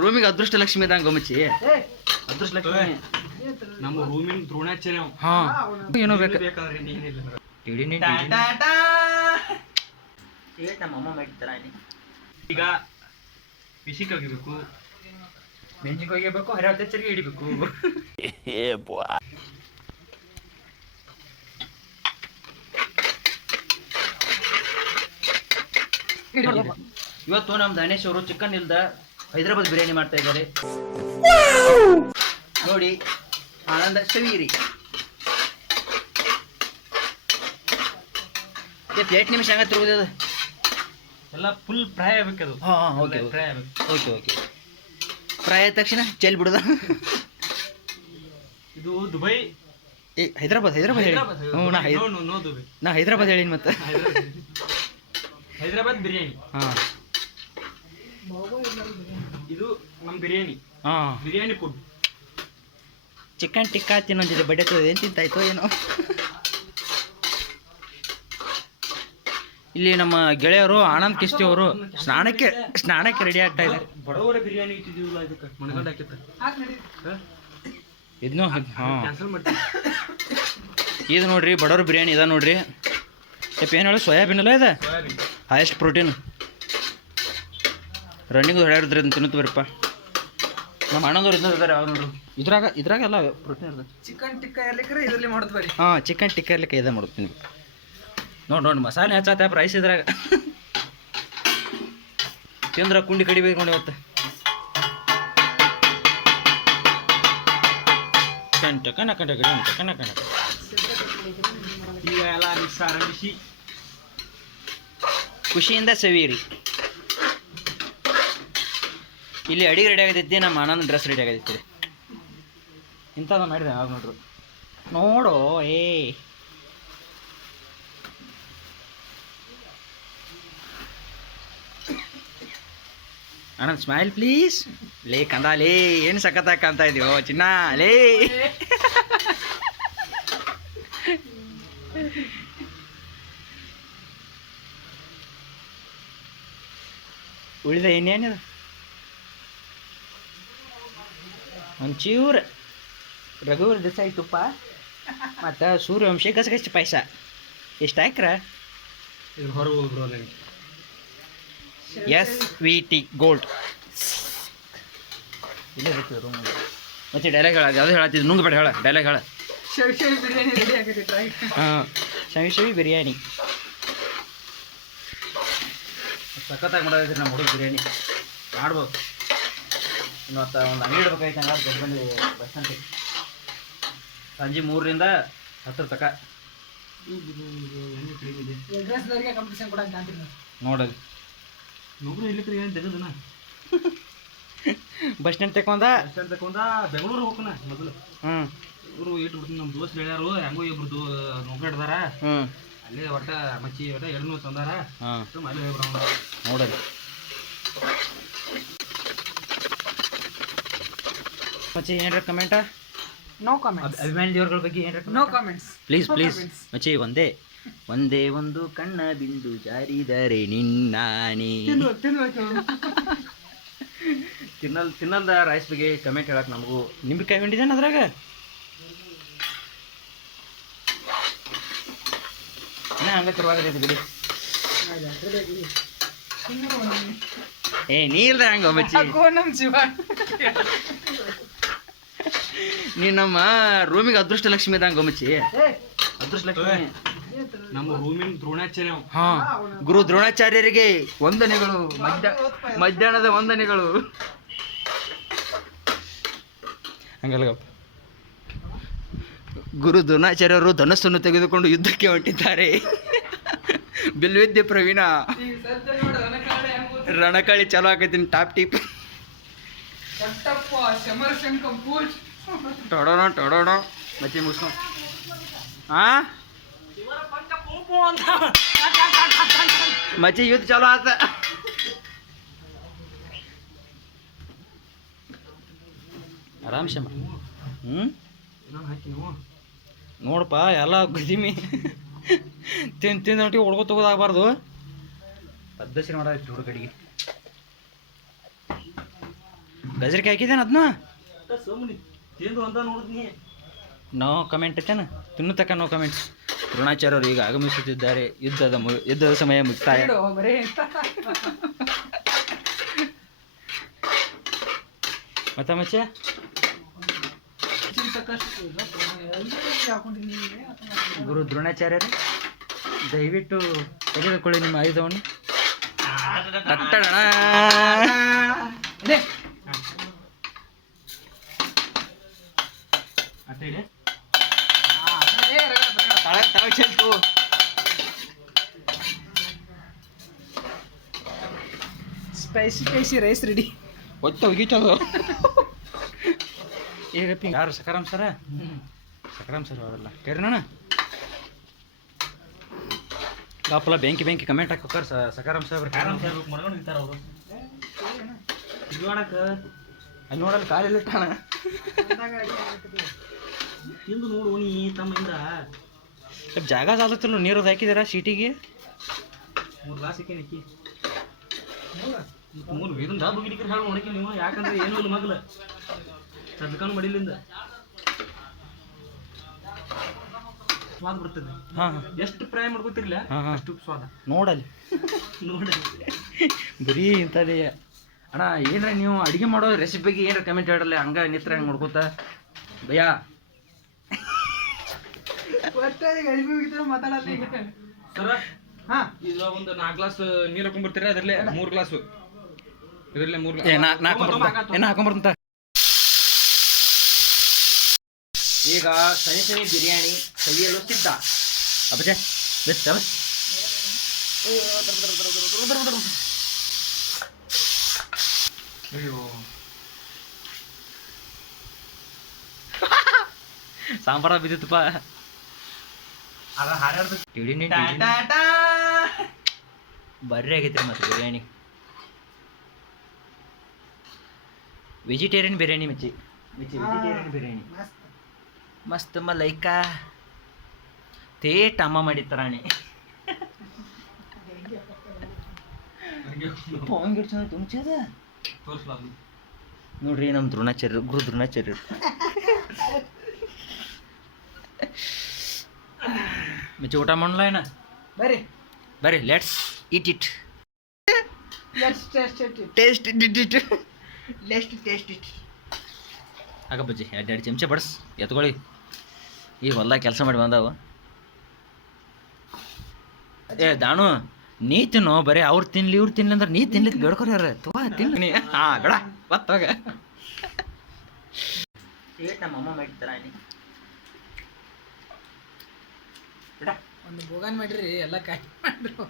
ರೂಮಿಗೆ ಅದೃಷ್ಟ ಲಕ್ಷ್ಮಿ ಇದ್ದಂಗ ಮಚ್ಚಿ ಅದೃಷ್ಟ ಲಕ್ಷ್ಮಿ ನಮ್ಮ ರೂಮಿನ ದ್ರೋಣಾಚಾರ್ಯ ಹಾ ಏನೋ ಬೇಕಾದ್ರೆ ನಮ್ಮ ಅಮ್ಮ ಮಾಡಿರ್ತಾರ ಈಗ ಬಿಸಿಗೆ ಹೋಗಿಬೇಕು, ಬೆಂಚಿಗೆ ಹೋಗಿಬೇಕು, ಹರಿಯಾಚರಿಗೆ ಹಿಡಿಬೇಕು. ಇವತ್ತು ನಮ್ಮ ದಾನೇಶ್ ಅವರು ಚಿಕನ್ ಇಲ್ದ ಹೈದರಾಬಾದ್ ಬಿರಿಯಾನಿ ಮಾಡ್ತಾ ಇದ್ದಾರೆ ನೋಡಿ. ಆನಂದ ಸವೀರಿ 8 ನಿಮಿಷ ಹಂಗ ತಿರುಗುದ ಎಲ್ಲ ಫುಲ್ ಫ್ರೈ ಆಗ್ಬೇಕದು. ಓಕೆ ಫ್ರೈ ಆಗ್ಬೇಕು. ಓಕೆ ಓಕೆ ಫ್ರೈ ಆದ ತಕ್ಷಣ ಚೆಲ್ ಬಿಡೋದ. ಇದು ದುಬೈ ಹೈದರಾಬಾದ್ ಹೇಳಿ. ಹ್ಞೂ ನಾ ಹೈದರಾಬಾದ್ ಹೇಳಿನಿ ಮತ್ತೆ. ಹೈದರಾಬಾದ್ ಬಿರಿಯಾನಿ. ಹಾಂ ಇದು ನಮ್ಮ ಬಿರಿಯಾನಿ. ಬಿರಿಯಾನಿ ಫುಡ್. ಚಿಕನ್ ಟಿಕ್ಕಾ ತಿನ್ನೊಂದಿದೆ ಬಡ್ಡೆ ತೋದು ಏನು ತಿಂತಾಯ್ತು ಏನೋ. ಇಲ್ಲಿ ನಮ್ಮ ಗೆಳೆಯರು ಆನಂದ್ ಕಿಸ್ತಿ ಅವರು ಸ್ನಾನಕ್ಕೆ ರೆಡಿ ಆಗ್ತಾ ಇದ್ದಾರೆ. ಬಡವರ ಬಿರಿಯಾನಿ ಇಟ್ಟಿದ್ದೀವಲ್ಲ ಇದಕ್ಕೆ ಮಣಗಂಡ ಹಾಕಿತ್ತ ಇದನ್ನು ಹಾಂ ಕ್ಯಾನ್ಸಲ್ ಮಾಡ್ತೀವಿ. ಇದು ನೋಡ್ರಿ ಬಡವ್ರ ಬಿರಿಯಾನಿ ಇದೆ ನೋಡ್ರಿ. ಸ್ವಲ್ಪ ಏನು ಹೇಳಿ ಸೋಯಾಬೀನ್ ಅಲ್ಲ ಇದೆ ಹೈಯೆಸ್ಟ್ ಪ್ರೋಟೀನ್. ರನ್ನಿಂಗ್ ಹೊಡ್ಯಾಡಿದ್ರೆ ತಿನ್ನುತ್ತ ಬರಪ್ಪ. ನಮ್ಮ ಅಣ್ಣದವ್ರು ಇದ್ದಾರೆ ಅವ್ರು ನೋಡ್ರಿ. ಇದ್ರಾಗ ಎಲ್ಲ ಪ್ರೋಟೀನ್ ಇರ್ತದೆ. ಚಿಕನ್ ಟಿಕ್ಕಾ ಇರ್ಲಿಕ್ಕೆ ಇದರಲ್ಲಿ ಮಾಡೋದು ಬರೀ. ಹಾಂ ಚಿಕನ್ ಟಿಕ್ಕಾ ಇರ್ಲಿಕ್ಕೆ ಇದೆ ಮಾಡ್ತೀನಿ. ನೋಡಿ ಮಸಾಲೆ ಹಚ್ಚಾತ ರೈಸ್ ಇದ್ರಾಗ ತಿಂದ್ರ ಕುಂಡಿ ಕಡಿಬೇಕು ನೋಡಿ ಇವತ್ತು. ಈಗ ಎಲ್ಲ ಮಿಕ್ಸ್ ಆರಂಭಿಸಿ ಖುಷಿಯಿಂದ ಸವೀರಿ. ಇಲ್ಲಿ ಅಡಿಗೆ ರೆಡಿ ಆಗತೈತಿ, ನಮ್ಮ ಆನಂದ್ ಡ್ರೆಸ್ ರೆಡಿ ಆಗತೈತಿ. ಇಂಥದ್ದು ಮಾಡಿದೆ ಆಗ ನೋಡ್ರು ನೋಡು. Anand smile please. ಲೇ ಕಂದ ಲೇ ಏನು ಸಖತ್ತಾಕ ಅಂತ ಇದೀವೋ ಚಿನ್ನ ಲೇ. ಉಳಿದ ಇನ್ನೇನಿದೆ ಒಂಚೂರು ರಘುವರ್ ದೇಸಾಯಿ ತುಪ್ಪ ಮತ್ತು ಸೂರ್ಯವಂಶಿ ಗಸಗಸಿ ಪಾಯಸ ಎಷ್ಟು ಹಾಕ್ರ. ಇದು ಹೊರಗೆ ಹೋಗ್ಬಿಡೋ ನನಗೆ. SVT ಗೋಲ್ಡ್ ಇಲ್ಲೇ ಇರುತ್ತೆ ರೂಮ್. ಮತ್ತೆ ಡೈಲಾಗ್ ಹೇಳ ಯಾವ್ದು ಹೇಳತ್ತಿದ್ದು ನುಂಗ್ ಬೇಡ ಹೇಳ ಡೈಲಾಗ್ ಹೇಳ. ಶವಿ ಬಿರಿಯಾನಿ ರೆಡಿ ಆಗೈತೆ. ಹಾಂ ಶವಿ ಬಿರಿಯಾನಿ ಸಖತ್ತಾಗಿ ಮಾಡೋದೈತೆ ನಮ್ಮ ಹುಡುಗ ಬಿರಿಯಾನಿ ಮಾಡ್ಬೋದು. ಇವತ್ತು ಒಂದು ಅಂಗಡಿ ಇಡ್ಬೇಕಾಯ್ತು ಹಂಗಾದ್ರೆ ದೊಡ್ಡ ಬಂದು ಬಸ್ ಸ್ಟ್ಯಾಂಡ್ ಸಂಜೆ 3ರಿಂದ 10 ತನಕ ನೋಡಲ್ಲಿ ನೌಕರಿ ಇಲ್ಲಿಕ್ರಿ ಏನು ತೆಗೆದನ ಬಸ್ ಸ್ಟ್ಯಾಂಡ್ ತಕೊಂಡ ಬೆಂಗಳೂರು ಹೋಗೋಣ ಮೊದಲು. ಇವರು ಇಟ್ಬಿಡ್ತೀನಿ ನಮ್ಮ ದೋಸ್ತ್ ಹೇಳ್ಯಾರು ಹೆಂಗೋ ಇಬ್ರದ್ದು ನೌಕರಿ ಹಿಡ್ದಾರ. ಅಲ್ಲೇ ಒಟ್ಟ ಮಚ್ಚಿ ಒಟ್ಟ 200 ತಂದಾರ. ಅಲ್ಲೇ ಹೋಗ್ಬಿಡೋಣ ನೋಡಲ್ಲಿ. ಮಚ್ಚಿ ಏನ್ರ ಕಮೆಂಟ? No comments. ಅಭಿಮಾನಿ ದೇವರುಗಳ ಬಗ್ಗೆ ಏನ್ರ ನೋ ಕಮೆಂಟ್ಸ್ ಪ್ಲೀಸ್ ಮಚ್ಚಿ. ಒಂದೇ ಒಂದು ಕಣ್ಣ ಬಿಂದು ಜಾರಿದರೆ ನಿನ್ನಾನಿ. ತಿನ್ನಲ್ದ ರೈಸ್ ಬಗ್ಗೆ ಕಮೆಂಟ್ ಹೇಳಕ್ ನಮಗೂ. ನಿಂಬೆ ಕಾಯಿ ಹೊಂಡಿದೇನ ಅದ್ರಾಗ? ಹಂಗ ತಿರುವಾಗದೈತಿ ಬಿಡಿ. ನೀಲ್ದ ಹಂಗ ಮಚ್ಚಿ. ನೀ ನಮ್ಮ ರೂಮಿಗೆ ಅದೃಷ್ಟ ಲಕ್ಷ್ಮಿ ಇದ್ದಂಗ ಮಚ್ಚಿ. ಅದೃಷ್ಟ ಲಕ್ಷ್ಮಿ ನಮ್ಮ ರೂಮಿನ ದ್ರೋಣಾಚಾರ್ಯ. ಹಾ ಗುರು ದ್ರೋಣಾಚಾರ್ಯರಿಗೆ ವಂದನೆಗಳು. ಮಧ್ಯಾಹ್ನದ ವಂದನೆಗಳು. ಹಂಗಲ್ಗಪ್ಪ. ಗುರು ದ್ರೋಣಾಚಾರ್ಯರು ಧನಸ್ಸನ್ನು ತೆಗೆದುಕೊಂಡು ಯುದ್ಧಕ್ಕೆ ಹೊಂಟಿದ್ದಾರೆ. ಬಿಲ್ವಿದ್ಯೆ ಪ್ರವೀಣ ರಣಕಾಳಿ ಚಾಲು ಆಕೈತೀನಿ ಟಾಪ್ ಟಿಪ್. ಟೊಡೋಣ ಮಚ್ಚಿ ಮುಗಿಸ್ಕೊ. ಮಚ್ಚಿ ಯುದ್ಧ ಚಾಲು ಆತ. ಆರಾಮ್ಸೆ ನೋಡಪ್ಪ ಎಲ್ಲ ಗದಿಮಿ ತಿಂದೊಟ್ಟಿಗೆ ಹೊಡ್ಕೊ ತಗೋದಾಗಬಾರ್ದು. ಪದ್ಧತಿ ಮಾಡೋದು ಹುಡುಗಡಿಗೆ ಗಜರಿಕಾಯಿ ಹಾಕಿದ್ದೇನೆ ಅದನ್ನ ಸುಮ್ಮನೆ ತಿಂದು ಅಂತ ನೋಡಿದ್ನಿ. ನೋ ಕಮೆಂಟ್ ಐತೇನ ತಿನ್ನುತಕ್ಕ ನೋ ಕಮೆಂಟ್ಸ್. ದ್ರೋಣಾಚಾರ್ಯ ಅವರು ಈಗ ಆಗಮಿಸುತ್ತಿದ್ದಾರೆ. ಯುದ್ಧದ ಸಮಯ ಮುಕ್ತಾಯ. ಮತ್ತೆ ಮಚ್ಚ ಗುರು ದ್ರೋಣಾಚಾರ್ಯರು ದಯವಿಟ್ಟು ತೆಗೆದುಕೊಳ್ಳಿ ನಿಮ್ಮ ಆಯುಧವನ್ನು. ಕಟ್ಟಡ ಸ್ಪೈಸಿ ರೈಸ್ ರೆಡಿ. ಒತ್ತು ಹೋಗಿತ್ತದು. ಈಗ ಯಾರು ಸಕಾರಾಮ್ ಸರ? ಸಕಾರಾಮ್ ಸರ್ ಅವರಲ್ಲ ಕೇರಣ ಗಾಪಲ ಬೆಂಕಿ ಕಮೆಂಟ್ ಹಾಕೋಕಾರ ಸಕಾರಾಮ್ ಸಾಹೇಬ್ರು. ಮರ್ಕೊಂಡು ನಿಂತಾರ ಅವರು ಅಲ್ಲಿ ನೋಡಲ್ಲ ಕಾಲೆಲ್ಲ ಟಾಣ ತಿಂದು ನೋಡು ನೀ ತಮ್ಮಿಂದ ಜಾಗ ಸಾಲತ್ತಲ್ಲ. ನೀರು ಹಾಕಿದಾರ ಸೀಟಿಗೆ 3 ಗ್ಲಾಸ್ ಹಾಕಿ 3 ಇದನ್ನ ಡಬ್ಬು ಗಿಡಿಕರ್ ಹಾಳು ಒಣಕಿ ನೀವು. ಯಾಕಂದ್ರೆ ಏನೂ ಇಲ್ಲ ಮಗ್ಲ ಸದ್ಕಾನು ಮಡಿಲಿಂದ ಸ್ವಾದ ಬರ್ತದೆ. ಹಾಂ ಎಷ್ಟು ಫ್ರೈ ಮಾಡ್ಕೋತಿರ್ಲಿಲ್ಲ ಅಷ್ಟು ಸ್ವಾದ ನೋಡಲ್ಲಿ ನೋಡಿ. ಬರೀ ಇಂಥದ್ದೇ ಅಣ್ಣ. ಏನ್ರ ನೀವು ಅಡುಗೆ ಮಾಡೋ ರೆಸಿಪಿ ಬಗ್ಗೆ ಏನಾರ ಕಮೆಂಟ್ ಹೇಳಲ್ಲ. ಹಂಗ ನಿತ್ರ ಹೆಂಗೆ ನೋಡ್ಕೋತ ಭಯ್ಯ ಮಾತಾಡಲ್ಲ ಸರ. ಹಾ ಈಗ ಒಂದು 4 ಗ್ಲಾಸ್ ನೀರು ಹಾಕೊಂಡ್ಬರ್ತೀರ. ಅದರಲ್ಲೇ 3 ಗ್ಲಾಸು ಇದರಲ್ಲೇ 3 ಹಾಕೊಂಬರ್ತ. ಈಗ ಸನಿ ಬಿರಿಯಾನಿ ಸವಿಯಲು ಸಿದ್ಧ. ಅಪ್ಪಜೆ ಬೆಸ್ಟ್ ಸಾಂಬಾರ ಬಿದ್ದಿತ್ತಪ್ಪ. ಬರ್ರಿ ಆಗೈತ್ರಿ ಮತ್ತೆ ಬಿರಿಯಾನಿ. ವೆಜಿಟೇರಿಯನ್ ಬಿರಿಯಾನಿ ಮಿಚ್ಚಿ ವೆಜಿಟೇರಿಯನ್ ಬಿರಿಯಾನಿ ಮಸ್ತ್ ಮಲೈಕ ತೇಟ್ ಅಮ್ಮ ಮಾಡಿತ್ತರಾಣಿ. ನೋಡ್ರಿ ನಮ್ಮ ದ್ರೋಣಾಚಾರ್ಯರು, ಗುರು ದ್ರೋಣಾಚಾರ್ಯರು. ಮಿಚ್ಚಿ ಊಟ ಮಾಡಲ ಏನ? ಬರ್ರಿ ಬರ್ರಿ ಲೆಟ್ಸ್ ಈಟ್ ಇಟ್. ಟೇಸ್ಟ್ ಆಗ ಬಜ್ಜಿ 2 ಚಮಚ ಬಡ್ಸ್ ಎತ್ಕೊಳ್ಳಿ. ಈ ಹೊಲ್ದಾಗ ಕೆಲಸ ಮಾಡಿ ಬಂದಾವ. ಏ ದಾಣು ನೀ ತಿನ್ನು. ಬರೀ ಅವ್ರು ತಿನ್ಲಿ ಇವ್ರು ತಿನ್ಲಿ ಅಂದ್ರೆ ನೀ ತಿನ್ಲಿಕ್ಕೆ ಬೇಡ್ಕೊರ್ಯಾರ. ತುವಾ ತಿನ್ನಿ. ಹಾಂ ಬೇಡ ಬತ್ತಾಗ ನಮ್ಮ ಅಮ್ಮ ಮಾಡಿರ್ತಾರ. ಒಂದು ಬೋಗಾನ್ ಮಾಡಿರಿ ಎಲ್ಲ ಕಾಯಿ ಮಾಡ್ರು.